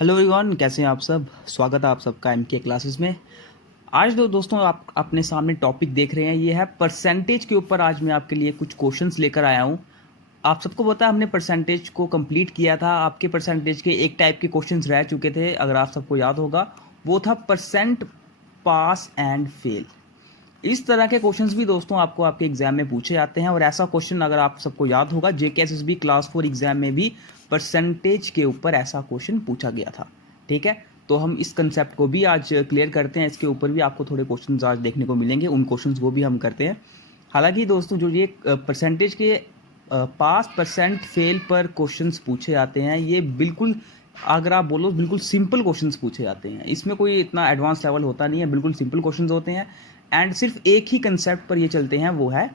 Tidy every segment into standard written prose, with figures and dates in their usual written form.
Hello everyone, कैसे हैं आप सब। स्वागत है आप सबका एम के क्लासेस में। आज दोस्तों आप अपने सामने टॉपिक देख रहे हैं, ये है परसेंटेज के ऊपर। आज मैं आपके लिए कुछ क्वेश्चंस लेकर आया हूँ। आप सबको पता है हमने परसेंटेज को कंप्लीट किया था। आपके परसेंटेज के एक टाइप के क्वेश्चंस रह चुके थे, अगर आप सबको याद होगा। वो था परसेंट पास एंड फेल। इस तरह के क्वेश्चंस भी दोस्तों आपको आपके एग्जाम में पूछे जाते हैं। और ऐसा क्वेश्चन अगर आप सबको याद होगा, जेकेएसएसबी क्लास 4 एग्जाम में भी परसेंटेज के ऊपर ऐसा क्वेश्चन पूछा गया था। ठीक है, तो हम इस कंसेप्ट को भी आज क्लियर करते हैं। इसके ऊपर भी आपको थोड़े क्वेश्चंस आज देखने को मिलेंगे, उन क्वेश्चंस को भी हम करते हैं। हालांकि दोस्तों जो ये परसेंटेज के पास परसेंट फेल पर क्वेश्चंस पूछे जाते हैं, ये बिल्कुल अगर आप बोलो बिल्कुल सिंपल क्वेश्चंस पूछे जाते हैं। इसमें कोई इतना एडवांस लेवल होता नहीं है, बिल्कुल सिंपल क्वेश्चंस होते हैं। एंड सिर्फ एक ही कंसेप्ट पर ये चलते हैं, वो है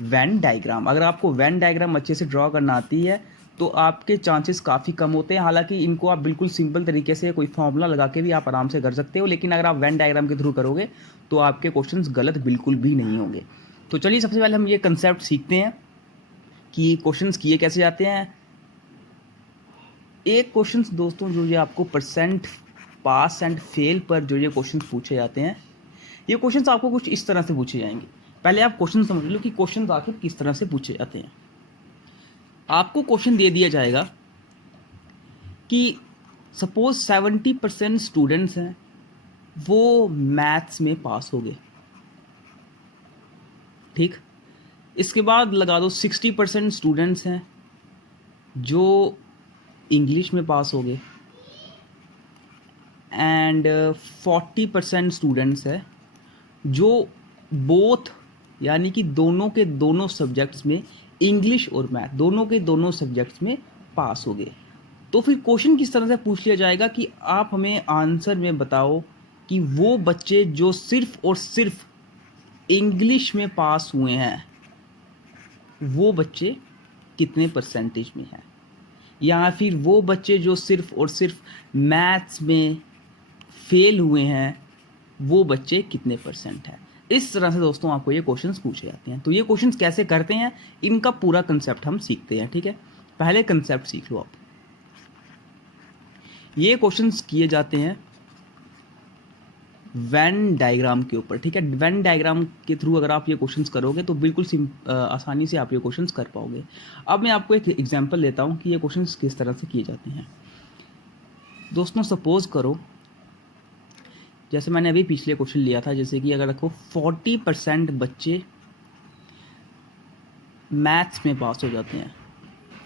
वेन डायग्राम। अगर आपको वेन डायग्राम अच्छे से ड्रॉ करना आती है तो आपके चांसेस काफ़ी कम होते हैं। हालांकि इनको आप बिल्कुल सिंपल तरीके से कोई फॉर्मूला लगा के भी आप आराम से कर सकते हो, लेकिन अगर आप वेन डायग्राम के थ्रू करोगे तो आपके क्वेश्चंस गलत बिल्कुल भी नहीं होंगे। तो चलिए सबसे पहले हम ये कंसेप्ट सीखते हैं कि क्वेश्चंस किए कैसे जाते हैं। एक क्वेश्चंस दोस्तों जो ये आपको परसेंट पास एंड फेल पर जो ये क्वेश्चंस पूछे जाते हैं, ये क्वेश्चंस आपको कुछ इस तरह से पूछे जाएंगे। पहले आप क्वेश्चन समझ लो कि क्वेश्चन आखिर किस तरह से पूछे जाते हैं। आपको क्वेश्चन दे दिया जाएगा कि सपोज 70% स्टूडेंट्स हैं, वो मैथ्स में पास हो गए। ठीक, इसके बाद लगा दो 60% स्टूडेंट्स हैं जो इंग्लिश में पास हो गए, एंड 40% स्टूडेंट्स है जो बोथ यानी कि दोनों के दोनों सब्जेक्ट्स में, इंग्लिश और मैथ दोनों के दोनों सब्जेक्ट्स में पास हो गए। तो फिर क्वेश्चन किस तरह से पूछ लिया जाएगा कि आप हमें आंसर में बताओ कि वो बच्चे जो सिर्फ और सिर्फ इंग्लिश में पास हुए हैं, वो बच्चे कितने परसेंटेज में हैं, या फिर वो बच्चे जो सिर्फ और सिर्फ मैथ्स में फेल हुए हैं, वो बच्चे कितने परसेंट हैं। इस तरह से दोस्तों आपको ये क्वेश्चंस पूछे जाते हैं। तो ये क्वेश्चंस कैसे करते हैं, इनका पूरा कंसेप्ट हम सीखते हैं। ठीक है, पहले कंसेप्ट सीख लो आप। ये क्वेश्चंस किए जाते हैं वेन डायग्राम के ऊपर। ठीक है, वेन डायग्राम के थ्रू अगर आप ये क्वेश्चंस करोगे तो बिल्कुल आसानी से आप ये क्वेश्चंस कर पाओगे। अब मैं आपको एक एग्जांपल लेता हूँ कि ये क्वेश्चंस किस तरह से किए जाते हैं। दोस्तों सपोज करो, जैसे मैंने अभी पिछले क्वेश्चन लिया था, जैसे कि अगर रखो 40% बच्चे मैथ्स में पास हो जाते हैं,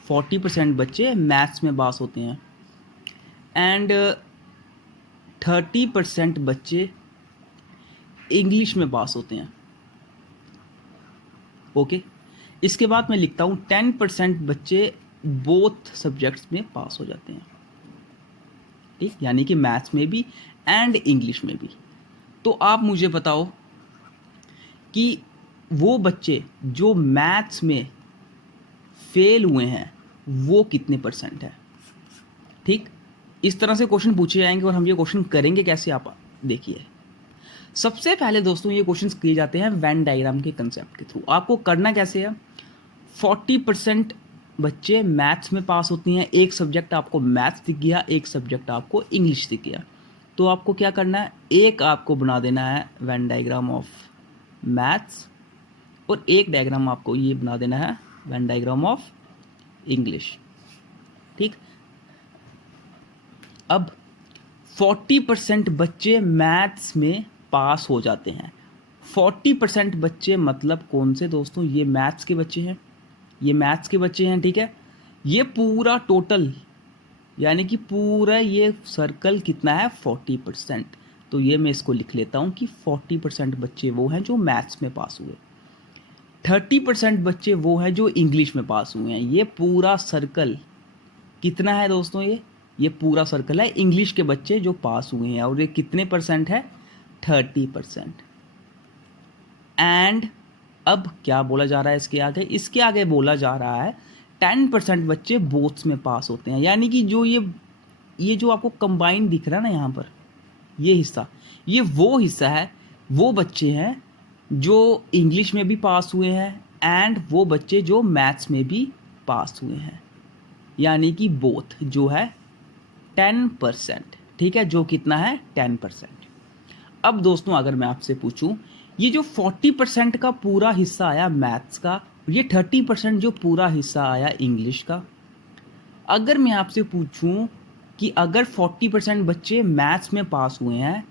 40% बच्चे मैथ्स में पास होते हैं, एंड 30% बच्चे इंग्लिश में पास होते हैं। ओके, इसके बाद मैं लिखता हूँ 10% बच्चे बोथ सब्जेक्ट्स में पास हो जाते हैं। ठीक, यानी कि मैथ्स में भी एंड इंग्लिश में भी। तो आप मुझे बताओ कि वो बच्चे जो मैथ्स में फेल हुए हैं, वो कितने परसेंट है। ठीक, इस तरह से क्वेश्चन पूछे जाएंगे और हम ये क्वेश्चन करेंगे कैसे, आप देखिए। सबसे पहले दोस्तों ये क्वेश्चंस किए जाते हैं वेन डायग्राम के कंसेप्ट के थ्रू। आपको करना कैसे है, 40% बच्चे मैथ्स में पास होती हैं, एक सब्जेक्ट आपको मैथ्स दिख गया, एक सब्जेक्ट आपको इंग्लिश दिख गया। तो आपको क्या करना है, एक आपको बना देना है वेन डायग्राम ऑफ मैथ्स, और एक डायग्राम आपको ये बना देना है वेन डायग्राम ऑफ इंग्लिश। ठीक, अब 40% बच्चे मैथ्स में पास हो जाते हैं। 40% बच्चे मतलब कौन से दोस्तों, ये मैथ्स के बच्चे हैं, ये मैथ्स के बच्चे हैं। ठीक है, ये पूरा टोटल यानी कि पूरा ये सर्कल कितना है, 40%। तो ये मैं इसको लिख लेता हूँ कि 40% बच्चे वो हैं जो मैथ्स में पास हुए, 30% बच्चे वो हैं जो इंग्लिश में पास हुए हैं। ये पूरा सर्कल कितना है दोस्तों, ये पूरा सर्कल है इंग्लिश के बच्चे जो पास हुए हैं, और ये कितने परसेंट है, 30%। एंड अब क्या बोला जा रहा है इसके आगे बोला जा रहा है 10% बच्चे बोथ्स में पास होते हैं। यानी कि जो ये जो आपको कंबाइन दिख रहा है ना यहाँ पर, ये हिस्सा, ये वो हिस्सा है, वो बच्चे हैं जो इंग्लिश में भी पास हुए हैं, एंड वो बच्चे जो मैथ्स में भी पास हुए हैं। यानी कि बोथ जो है 10%, ठीक है, जो कितना है 10%। अब दोस्तों अगर मैं आपसे पूछूं, ये जो 40% का पूरा हिस्सा आया मैथ्स का, ये 30% जो पूरा हिस्सा आया इंग्लिश का, अगर मैं आपसे पूछूं कि अगर 40% बच्चे मैथ्स में पास हुए हैं,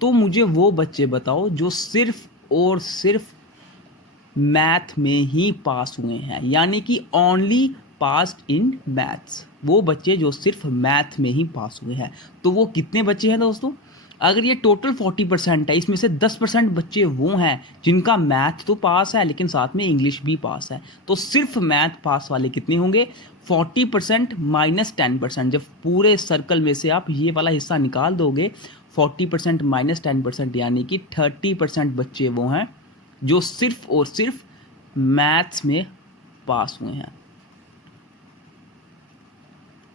तो मुझे वो बच्चे बताओ जो सिर्फ और सिर्फ मैथ में ही पास हुए हैं, यानी कि ओनली पास्ड इन मैथ्स, वो बच्चे जो सिर्फ मैथ में ही पास हुए हैं। तो वो कितने बच्चे हैं दोस्तों? अगर ये टोटल 40% है, इसमें से 10% बच्चे वो हैं जिनका मैथ तो पास है लेकिन साथ में इंग्लिश भी पास है, तो सिर्फ मैथ पास वाले कितने होंगे? 40% माइनस 10%। जब पूरे सर्कल में से आप ये वाला हिस्सा निकाल दोगे, 40% माइनस 10%, यानी कि 30% बच्चे वो हैं जो सिर्फ और सिर्फ मैथ्स में पास हुए हैं।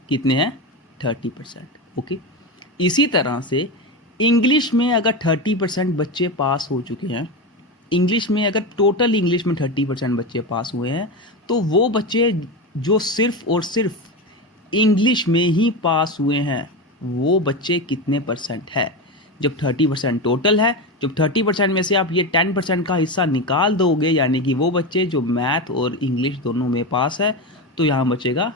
कितने हैं? 30%। ओके, इसी तरह से इंग्लिश में अगर 30% बच्चे पास हो चुके हैं, इंग्लिश में अगर टोटल इंग्लिश में 30% बच्चे पास हुए हैं, तो वो बच्चे जो सिर्फ और सिर्फ इंग्लिश में ही पास हुए हैं, वो बच्चे कितने परसेंट है? जब 30% टोटल है, जब 30% में से आप ये 10% का हिस्सा निकाल दोगे, यानी कि वो बच्चे जो मैथ और इंग्लिश दोनों में पास है, तो यहाँ बचेगा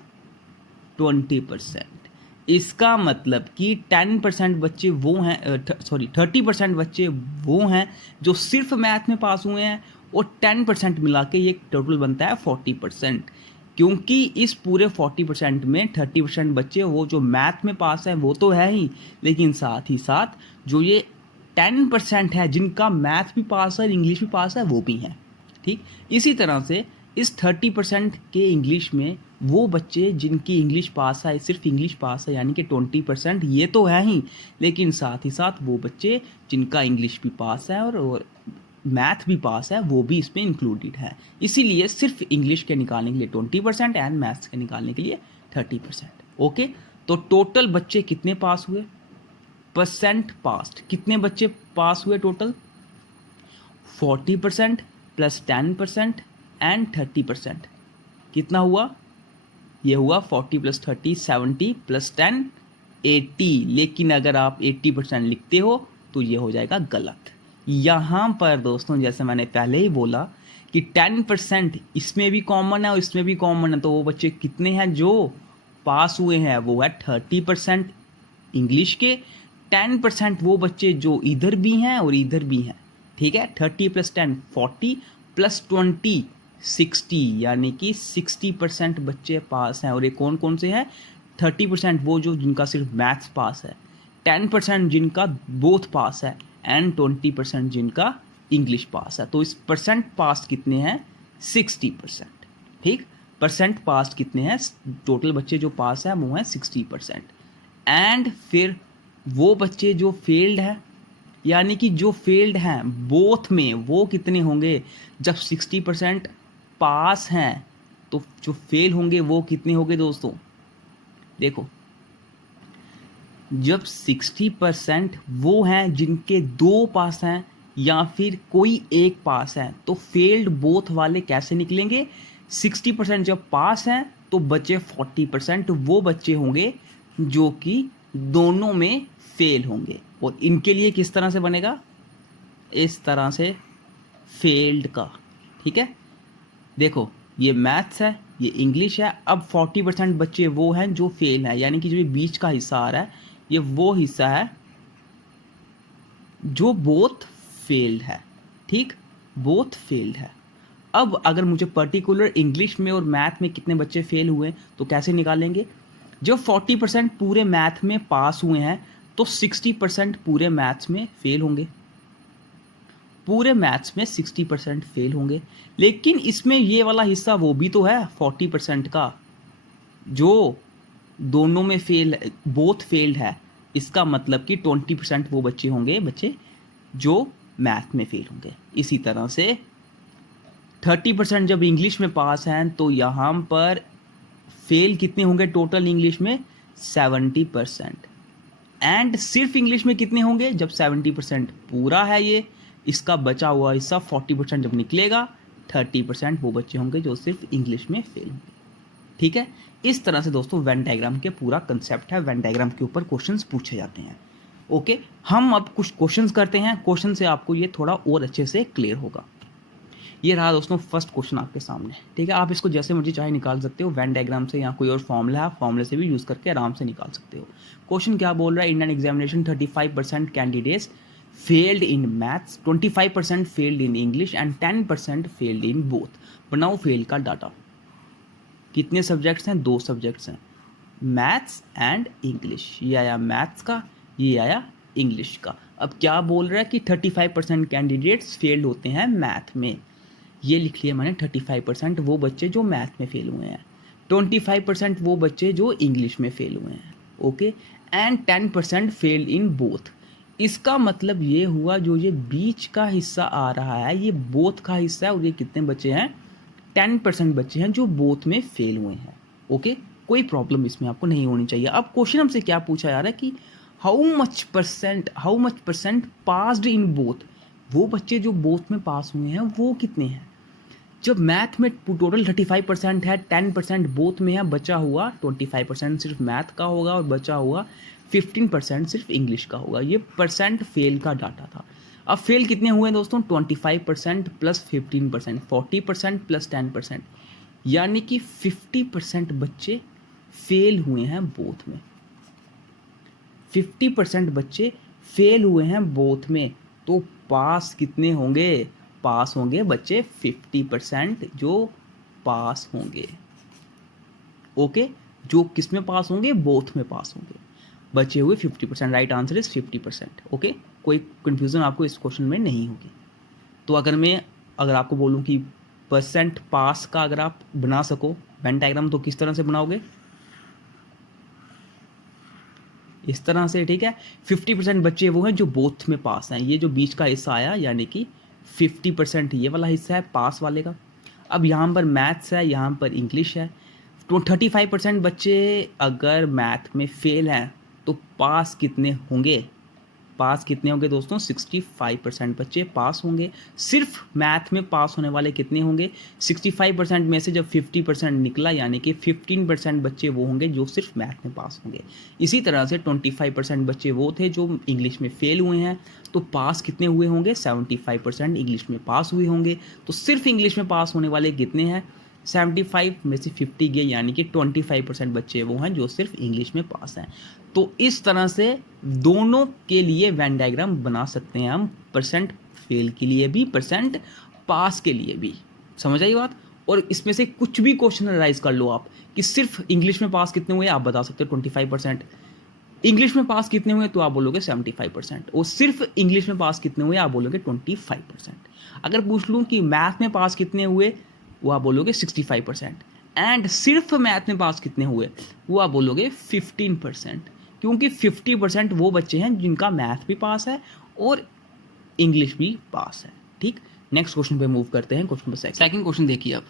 20%। इसका मतलब कि 10% बच्चे वो हैं, 30% बच्चे वो हैं जो सिर्फ मैथ में पास हुए हैं, और 10% मिला के ये टोटल बनता है 40%। क्योंकि इस पूरे 40% में 30% बच्चे वो जो मैथ में पास है वो तो है ही, लेकिन साथ ही साथ जो ये 10% है जिनका मैथ भी पास है, इंग्लिश भी पास है, वो भी हैं। ठीक, इसी तरह से इस 30% के इंग्लिश में वो बच्चे जिनकी इंग्लिश पास है, सिर्फ इंग्लिश पास है, यानी कि 20% ये तो है ही, लेकिन साथ ही साथ वो बच्चे जिनका इंग्लिश भी पास है और मैथ भी पास है, वो भी इसमें इंक्लूडेड है। इसीलिए सिर्फ इंग्लिश के निकालने के लिए 20% एंड मैथ्स के निकालने के लिए 30%। ओके, तो टोटल बच्चे कितने पास हुए? परसेंट पास्ट, कितने बच्चे पास हुए टोटल? 40% plus 10% and 30%। कितना हुआ? ये हुआ 40 प्लस 30 70 प्लस 10 80। लेकिन अगर आप 80% लिखते हो तो ये हो जाएगा गलत। यहाँ पर दोस्तों जैसे मैंने पहले ही बोला कि 10% इसमें भी कॉमन है और इसमें भी कॉमन है, तो वो बच्चे कितने हैं जो पास हुए हैं? वो है 30% इंग्लिश के, 10% वो बच्चे जो इधर भी हैं और इधर भी हैं। ठीक है, 30 प्लस 10 40 प्लस 20 60, यानी कि 60% बच्चे पास हैं। और ये कौन कौन से हैं? 30% वो जो जिनका सिर्फ मैथ्स पास है, 10% जिनका बोथ पास है, एंड 20% जिनका इंग्लिश पास है। तो इस परसेंट पास कितने हैं? 60%। ठीक, परसेंट पास कितने हैं? टोटल बच्चे जो पास है वो हैं 60%। एंड फिर वो बच्चे जो फेल्ड है, यानी कि जो फेल्ड हैं बोथ में, वो कितने होंगे? जब 60% पास हैं तो जो फेल होंगे वो कितने होंगे दोस्तों? देखो, जब 60% वो हैं जिनके दो पास हैं या फिर कोई एक पास है, तो फेल्ड बोथ वाले कैसे निकलेंगे? 60% जब पास हैं तो बचे 40% वो बच्चे होंगे जो कि दोनों में फेल होंगे। और इनके लिए किस तरह से बनेगा? इस तरह से फेल्ड का। ठीक है, देखो ये मैथ्स है, ये इंग्लिश है। अब 40% बच्चे वो हैं जो फेल हैं, यानी कि जो बीच का हिस्सा आ रहा है ये वो हिस्सा है जो बोथ फेल्ड है। ठीक, बोथ फेल्ड है। अब अगर मुझे पर्टिकुलर इंग्लिश में और मैथ में कितने बच्चे फेल हुए तो कैसे निकालेंगे? जब 40% पूरे मैथ में पास हुए हैं तो 60% पूरे मैथ्स में फेल होंगे, पूरे मैथ्स में 60% फेल होंगे। लेकिन इसमें ये वाला हिस्सा वो भी तो है 40% का जो दोनों में फेल, बोथ फेल्ड है। इसका मतलब कि 20% वो बच्चे होंगे, बच्चे जो मैथ में फेल होंगे। इसी तरह से 30% जब इंग्लिश में पास हैं तो यहाँ पर फेल कितने होंगे टोटल इंग्लिश में? 70%। एंड सिर्फ इंग्लिश में कितने होंगे? जब 70% पूरा है ये, इसका बचा हुआ हिस्सा 40% जब निकलेगा, 30% वो बच्चे होंगे जो सिर्फ इंग्लिश में फेल होंगे। ठीक है, इस तरह से दोस्तों वेन डायग्राम के पूरा कंसेप्ट है, वेन डायग्राम के ऊपर क्वेश्चंस पूछे जाते हैं। ओके, हम अब कुछ क्वेश्चंस करते हैं, क्वेश्चन से आपको ये थोड़ा और अच्छे से क्लियर होगा। ये रहा दोस्तों फर्स्ट क्वेश्चन आपके सामने, ठीक है। आप इसको जैसे मर्जी चाहे निकाल सकते हो, वेन डायग्राम से या कोई और फॉर्मूला है, फॉर्मूले से भी यूज़ करके आराम से निकाल सकते हो। क्वेश्चन क्या बोल रहा है, Indian examination 35% candidates failed in maths, 25% failed in English and 10% failed in both. बनाओ फेल का डाटा। कितने सब्जेक्ट्स हैं? 2 सब्जेक्ट्स हैं, मैथ्स एंड इंग्लिश। ये आया मैथ्स का, ये आया इंग्लिश का। अब क्या बोल रहा है कि 35% कैंडिडेट्स फेल्ड होते हैं मैथ में। ये लिख लिया मैंने, 35% वो बच्चे जो मैथ में फेल हुए हैं, 25% वो बच्चे जो इंग्लिश में फेल हुए हैं, okay, and 10% failed in both. इसका मतलब ये हुआ जो ये बीच का हिस्सा आ रहा है ये बोथ का हिस्सा है, और ये कितने बच्चे हैं? 10% बच्चे हैं जो बोथ में फेल हुए हैं। ओके, कोई प्रॉब्लम इसमें आपको नहीं होनी चाहिए। अब क्वेश्चन हमसे क्या पूछा जा रहा है कि how much percent passed in both. वो बच्चे जो बोथ में पास हुए हैं वो कितने हैं? जब मैथ में टोटल 35% है, 10% बोथ में है, बचा हुआ 25% सिर्फ मैथ का होगा और बचा हुआ 15% सिर्फ इंग्लिश का होगा। ये परसेंट फेल का डाटा था। अब फेल कितने हुए दोस्तों? 25% प्लस 15%, 40% प्लस 10%, यानी कि 50% बच्चे फेल हुए हैं बोथ में। 50% बच्चे फेल हुए हैं बोथ में, तो पास कितने होंगे? पास होंगे बच्चे 50% जो पास होंगे। ओके, जो किस में पास होंगे? बोथ में पास होंगे। बचे हुए 50%, राइट आंसर इज 50%। ओके, कोई कंफ्यूजन आपको इस क्वेश्चन में नहीं होगी। तो अगर आपको बोलूं कि परसेंट पास का अगर आप बना सको वेन डायग्राम, तो किस तरह से बनाओगे? इस तरह से, ठीक है। 50% बच्चे वो हैं जो बोथ में पास हैं। ये जो बीच का हिस्सा आया यानी कि 50% ये वाला हिस्सा है पास वाले का। अब यहाँ पर मैथ्स है, यहाँ पर इंग्लिश है। तो 35% बच्चे अगर मैथ में फेल हैं तो पास कितने होंगे? पास कितने होंगे दोस्तों? 65% बच्चे पास होंगे। सिर्फ मैथ में पास होने वाले कितने होंगे? 65% में से जब 50% निकला यानी कि 15% बच्चे वो होंगे जो सिर्फ मैथ में पास होंगे। इसी तरह से 25% बच्चे वो थे जो इंग्लिश में फेल हुए हैं, तो पास कितने हुए होंगे? 75% इंग्लिश में पास हुए होंगे। तो सिर्फ इंग्लिश में पास होने वाले कितने हैं? 75 में से 50 गए, यानी कि 25% बच्चे वो हैं जो सिर्फ इंग्लिश में पास हैं। तो इस तरह से दोनों के लिए वेन डायग्राम बना सकते हैं हम, परसेंट फेल के लिए भी, परसेंट पास के लिए भी। समझ आई बात? और इसमें से कुछ भी क्वेश्चन राइज कर लो आप कि सिर्फ इंग्लिश में पास कितने हुए, आप बता सकते हो 25%। इंग्लिश में पास कितने हुए तो आप बोलोगे 75%, और सिर्फ इंग्लिश में पास कितने हुए आप बोलोगे 25%। अगर पूछ लूँ कि मैथ में पास कितने हुए, वो आप बोलोगे 65%, एंड सिर्फ मैथ में पास कितने हुए वो आप बोलोगे 15%, क्योंकि 50% वो बच्चे हैं जिनका मैथ भी पास है और इंग्लिश भी पास है। ठीक, नेक्स्ट क्वेश्चन पे मूव करते हैं। क्वेश्चन नंबर सेकंड क्वेश्चन देखिए अब।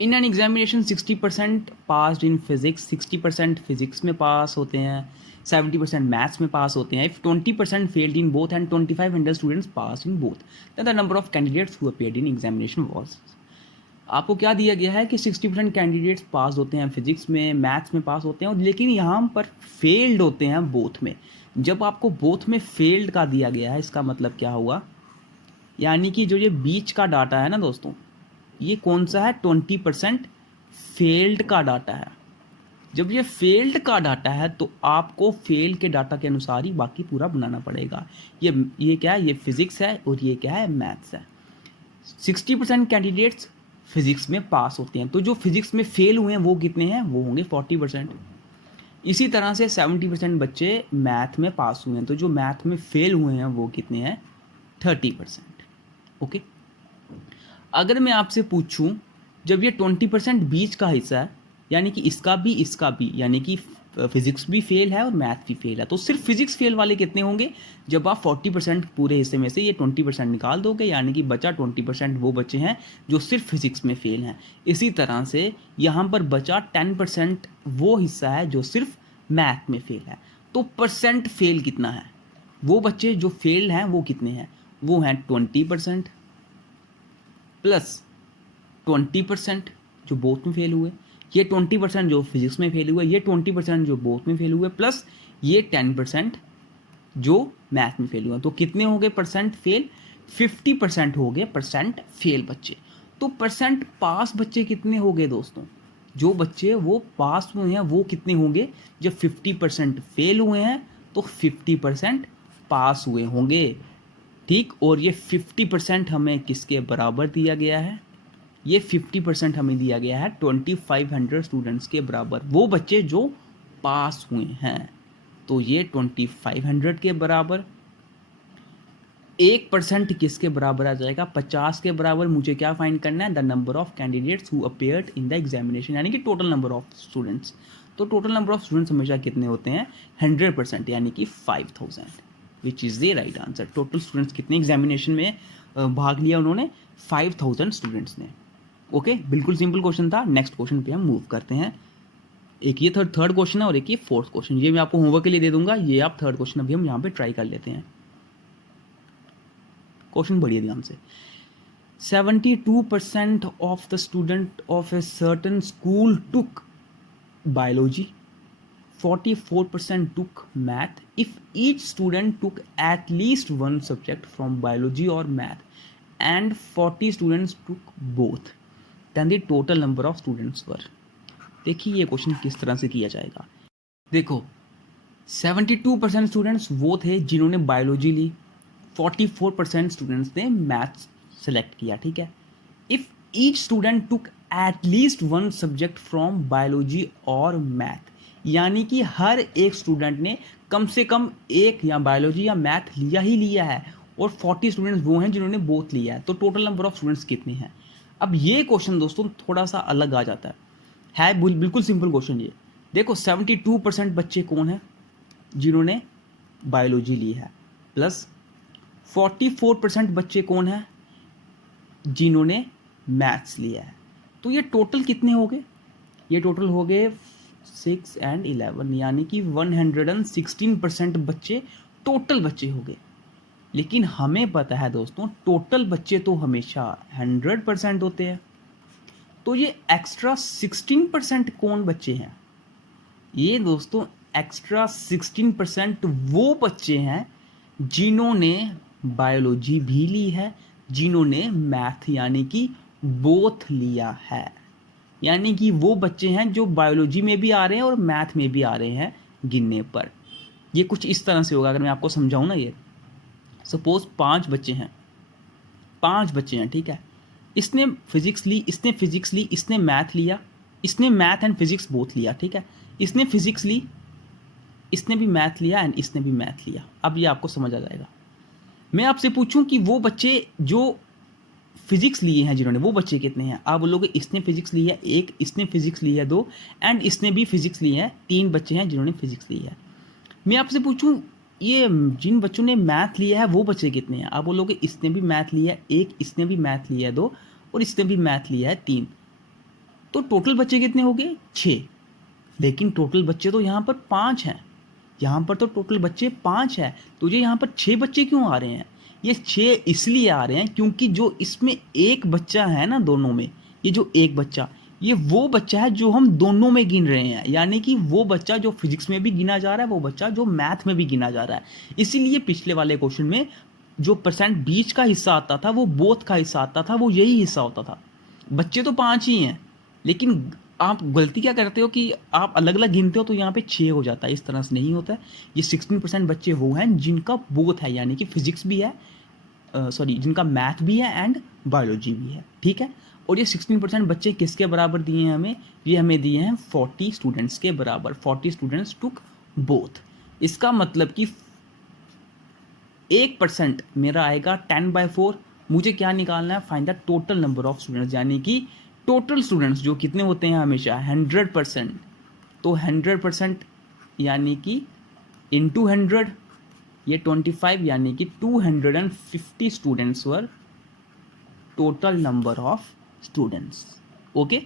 In an examination 60% pass in physics, 60% physics में पास होते हैं, 70% मैथ्स में पास होते हैं। If 20% failed in both and 2500 students pass in both, then the number of candidates who appeared in examination was. आपको क्या दिया गया है कि 60% कैंडिडेट्स पास होते हैं फिजिक्स में, मैथ्स में पास होते हैं, और लेकिन यहाँ पर फेल्ड होते हैं बोथ में। जब आपको बोथ में फेल्ड का दिया गया है, इसका मतलब क्या हुआ? यानी कि जो ये बीच का डाटा है ना दोस्तों, ये कौन सा है? 20% फेल्ड का डाटा है। जब ये फेल्ड का डाटा है तो आपको फेल के डाटा के अनुसार ही बाकी पूरा बनाना पड़ेगा। ये क्या है? ये फिजिक्स है और ये क्या है? मैथ्स है। 60% कैंडिडेट्स फिजिक्स में पास होते हैं, तो जो फिजिक्स में फेल हुए हैं वो कितने हैं? वो होंगे 40%। इसी तरह से 70% बच्चे मैथ में पास हुए हैं, तो जो मैथ में फेल हुए हैं वो कितने हैं? 30%। ओके, अगर मैं आपसे पूछूं, जब ये 20% बीच का हिस्सा है, यानी कि इसका भी, यानी कि फिजिक्स भी फेल है और मैथ भी फेल है, तो सिर्फ फिजिक्स फेल वाले कितने होंगे? जब आप 40% पूरे हिस्से में से ये 20% निकाल दोगे, यानी कि बचा 20% वो बच्चे हैं जो सिर्फ फिजिक्स में फेल हैं। इसी तरह से यहाँ पर बचा 10% वो हिस्सा है जो सिर्फ मैथ में फेल है। तो परसेंट फेल कितना है? वो बच्चे जो फेल हैं वो कितने हैं? वो हैं 20% प्लस 20% जो बोथ में फेल हुए, ये 20% जो फिजिक्स में फेल हुए, ये 20% जो बोथ में फेल हुए, प्लस ये 10% जो मैथ में फेल हुए। तो कितने हो गए परसेंट फेल? 50% हो गए परसेंट फेल बच्चे। तो परसेंट पास बच्चे कितने हो गए दोस्तों? जो बच्चे वो पास हुए हैं वो कितने होंगे? जब 50% फेल हुए हैं तो 50% पास हुए होंगे, ठीक। और ये 50% हमें किसके बराबर दिया गया है? ये 50% हमें दिया गया है 2500 स्टूडेंट्स के बराबर, वो बच्चे जो पास हुए हैं। तो ये 2500 के बराबर 1% किसके बराबर आ जाएगा? 50 के बराबर। मुझे क्या फाइंड करना है? The number of candidates who appeared in the examination, यानी कि टोटल नंबर ऑफ स्टूडेंट्स। तो टोटल नंबर ऑफ स्टूडेंट्स हमेशा कितने होते हैं? 100%, यानी कि 5000, which is the right answer. Total students कितने एग्जामिनेशन में भाग लिया उन्होंने? 5000 स्टूडेंट्स ने। ओके, बिल्कुल सिंपल क्वेश्चन था। नेक्स्ट क्वेश्चन पे हम मूव करते हैं। एक ये थर्ड क्वेश्चन है और एक ये फोर्थ क्वेश्चन, ये मैं आपको होमवर्क के लिए दे दूंगा। ये आप थर्ड क्वेश्चन अभी हम यहाँ पे ट्राई कर लेते हैं। क्वेश्चन बढ़िया ध्यान से। 72% of the student of a certain school took biology, 44% took math. If each student took at least one subject from biology or math and 40 students took both, then the total number of students were। देखिए ये question किस तरह से किया जाएगा। देखो 72% students वो थे जिन्होंने बायोलॉजी ली, 44% स्टूडेंट्स ने मैथ्स सेलेक्ट किया, ठीक है। If each student took at least one subject from biology और मैथ, यानी कि हर एक स्टूडेंट ने कम से कम एक या बायोलॉजी या मैथ लिया ही लिया है, और 40 स्टूडेंट्स वो हैं जिन्होंने बोथ लिया है। तो टोटल नंबर ऑफ स्टूडेंट्स कितने हैं? अब ये क्वेश्चन दोस्तों थोड़ा सा अलग आ जाता है बिल्कुल सिंपल क्वेश्चन ये। देखो 72% बच्चे कौन है जिन्होंने बायोलॉजी ली है, प्लस 44% बच्चे कौन है जिन्होंने मैथ्स लिया है। तो ये टोटल कितने हो गए? ये टोटल हो गए 6 and 11, यानी कि 116% बच्चे टोटल बच्चे हो गए। लेकिन हमें पता है दोस्तों टोटल बच्चे तो हमेशा 100% होते हैं। तो ये एक्स्ट्रा 16% कौन बच्चे हैं? ये दोस्तों एक्स्ट्रा 16% वो बच्चे हैं जिन्होंने बायोलॉजी भी ली है, जिन्होंने मैथ यानी कि बोथ लिया है। यानी कि वो बच्चे हैं जो बायोलॉजी में भी आ रहे हैं और मैथ में भी आ रहे हैं गिनने पर। ये कुछ इस तरह से होगा, अगर मैं आपको समझाऊं ना। ये सपोज 5 बच्चे हैं, ठीक है। इसने फिजिक्स ली, इसने फिजिक्स ली, इसने मैथ लिया, इसने मैथ एंड फिजिक्स बोथ लिया, ठीक है। इसने फिजिक्स ली, इसने भी मैथ लिया एंड इसने भी मैथ लिया। अब ये आपको समझ आ जाएगा। मैं आपसे पूछूं कि वो बच्चे जो फिजिक्स लिए हैं जिन्होंने, वो बच्चे कितने हैं? आप बोलोगे इसने फिजिक्स ली है 1, इसने फिजिक्स ली है 2 एंड इसने भी फिजिक्स ली है 3 बच्चे हैं जिन्होंने फिजिक्स ली है। मैं आपसे पूछूं ये जिन बच्चों ने मैथ लिया है वो बच्चे कितने हैं? आप बोलोगे इसने भी मैथ लिया है 1, इसने भी मैथ लिया है 2 और इसने भी मैथ लिया है 3। तो टोटल बच्चे कितने हो गए? 6। लेकिन टोटल बच्चे तो यहाँ पर 5 हैं। यहाँ पर तो टोटल बच्चे 5 हैं। तो ये यहाँ पर 6 बच्चे क्यों आ रहे हैं? ये 6 इसलिए आ रहे हैं क्योंकि जो इसमें एक बच्चा है ना, दोनों में, ये जो एक बच्चा, ये वो बच्चा है जो हम दोनों में गिन रहे हैं। यानी कि वो बच्चा जो फिजिक्स में भी गिना जा रहा है, वो बच्चा जो मैथ में भी गिना जा रहा है। इसीलिए पिछले वाले क्वेश्चन में जो परसेंट बीच का हिस्सा आता था, वो बोथ का हिस्सा आता था, वो यही हिस्सा होता था। बच्चे तो 5 ही हैं, लेकिन आप गलती क्या करते हो कि आप अलग अलग गिनते हो तो यहाँ पे 6 हो जाता है। इस तरह से नहीं होता है। ये 16% बच्चे वो हैं जिनका बोथ है, यानी कि फिजिक्स भी है, जिनका मैथ भी है एंड बायोलॉजी भी है, ठीक है। और ये 16% बच्चे किसके बराबर दिए हैं हमें? ये हमें दिए हैं 40 स्टूडेंट्स के बराबर। 40 स्टूडेंट्स टुक बोथ। इसका मतलब कि 1% मेरा आएगा 10/4। मुझे क्या निकालना है? Find the total number of students, यानी कि टोटल स्टूडेंट्स जो कितने होते हैं हमेशा 100%। तो 100% यानी कि इंटू 100, ये 25, यानी कि 250 students were total number of students. Okay,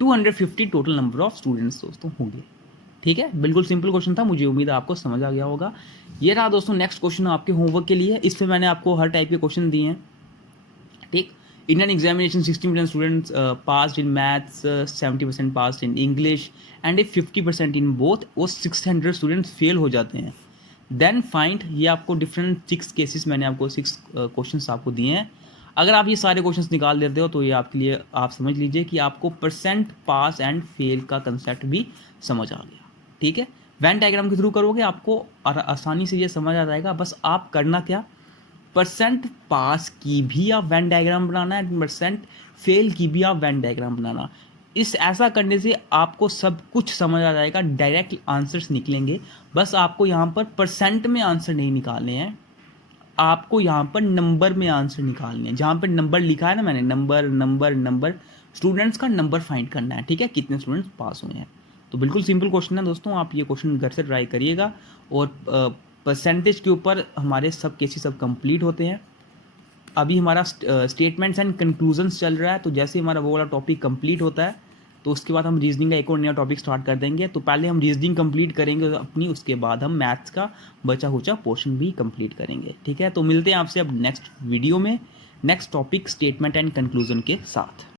250 total number of students दोस्तों होंगे, ठीक है। बिल्कुल सिंपल क्वेश्चन था, मुझे उम्मीद है आपको समझ आ गया होगा। ये रहा दोस्तों नेक्स्ट क्वेश्चन आपके होमवर्क के लिए। इसमें मैंने आपको हर टाइप के क्वेश्चन दिए हैं, ठीक। Indian examination 60% students passed in maths, 70% passed in English and if 50% in both, वो 600 स्टूडेंट्स फेल हो जाते हैं. देन फाइंड, ये आपको डिफरेंट 6 केसेस, मैंने आपको 6 क्वेश्चंस आपको दिए हैं. अगर आप ये सारे क्वेश्चंस निकाल देते हो तो ये आपके लिए, आप समझ लीजिए कि आपको परसेंट पास एंड फेल का कंसेप्ट भी समझ आ गया. ठीक है, वेन डायग्राम के थ्रू करोगे आपको आसानी से ये समझ आ जाएगा. बस आप करना क्या, परसेंट पास की भी आप वेन डायग्राम बनाना है, परसेंट फेल की भी आप वेन डायग्राम बनाना. इस ऐसा करने से आपको सब कुछ समझ आ जाएगा, डायरेक्ट आंसर्स निकलेंगे. बस आपको यहाँ पर परसेंट में आंसर नहीं निकालने हैं, आपको यहाँ पर नंबर में आंसर निकालने हैं. जहाँ पर नंबर लिखा है ना मैंने, नंबर नंबर नंबर, स्टूडेंट्स का नंबर फाइंड करना है. ठीक है, कितने स्टूडेंट्स पास हुए हैं. तो बिल्कुल सिंपल क्वेश्चन है दोस्तों, आप ये क्वेश्चन घर से ट्राई करिएगा. और परसेंटेज के ऊपर हमारे सब केसेस सब कंप्लीट होते हैं. अभी हमारा स्टेटमेंट्स एंड कंक्लूजन्स चल रहा है. तो जैसे हमारा वो वाला टॉपिक कंप्लीट होता है तो उसके बाद हम रीजनिंग का एक और नया टॉपिक स्टार्ट कर देंगे. तो पहले हम रीजनिंग कंप्लीट करेंगे अपनी, उसके बाद हम मैथ्स का बचा हुआ पोर्शन भी कंप्लीट करेंगे. ठीक है, तो मिलते हैं आपसे अब नेक्स्ट वीडियो में, next topic statement and conclusion के साथ.